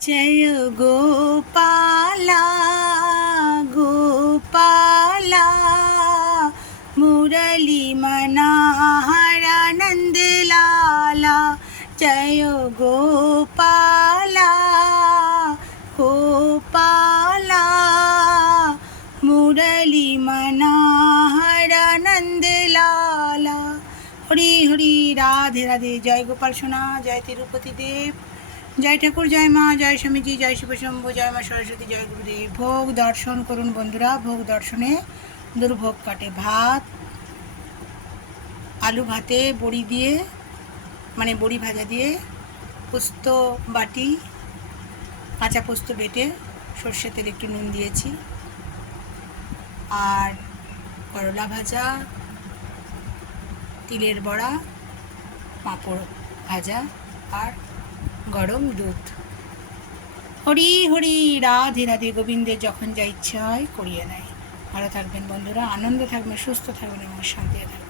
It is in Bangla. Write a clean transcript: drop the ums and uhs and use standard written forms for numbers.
जय गोपाला गोपाला मुरली मनाहरा नंद लाला। जय गोपाला गोपाला मुरली मनाहरा नंद लाला। हरि हरि राधे राधे। जय गोपाल सोना, जय तिरुपति देव, जय ठाकुर, जय मा, जय स्वामीजी, जय शिवशम्भु, जय मा सरस्वती, जय गुरुदेव। भोग दर्शन করুন বন্ধুরা। ভোগ দর্শনে দুর্ভোগ কাটে। ভাত, আলু ভাতে বড়ি দিয়ে, মানে বড়ি ভাজা দিয়ে, পোস্ত বাটি, কাঁচা পোস্ত বেটে সর্ষে তেল একটু নুন দিয়েছি, আর করলা ভাজা, তিলের বড়া, পাঁপড় ভাজা, আর গরম দুধ। হরি হরি রাধে রাধে। গোবিন্দের যখন যা ইচ্ছা হয় করিয়ে নেয়। ভালো থাকবেন বন্ধুরা, আনন্দে থাকবেন, সুস্থ থাকবেন এবং শান্তিতে থাকবেন।